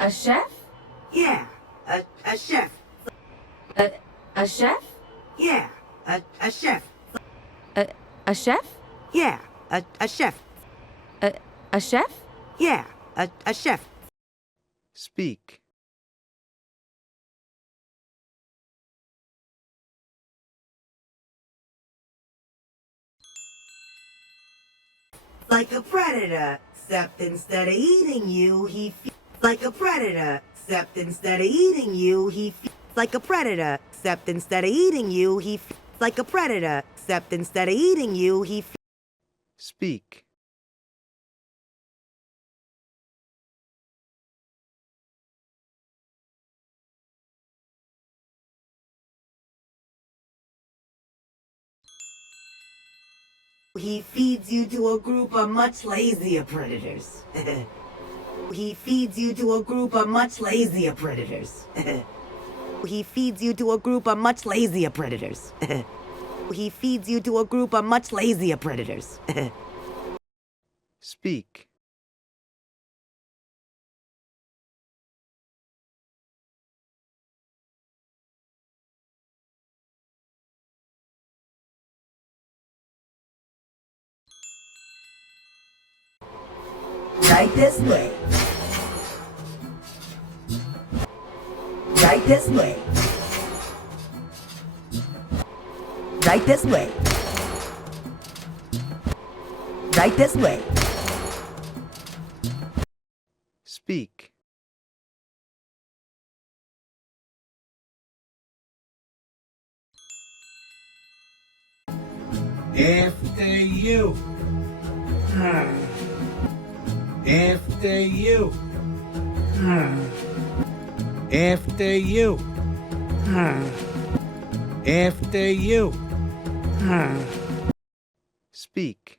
الشيف. Yeah, a chef. الشيف. Yeah, a chef. الشيف. Yeah, a chef. الشيف. Yeah, a chef. Speak. Like a predator, except instead of eating you, he like a predator, except instead of eating you, he like a predator, except instead of eating you, he like a predator, except instead of eating you, he Speak. He feeds you to a group of much lazier predators. He feeds you to a group of much lazier predators. He feeds you to a group of much lazier predators. He feeds you to a group of much lazier predators. Speak. Right this way. Right this way. Right this way. Right this way. Speak. After you. After you. After you. After you. Speak.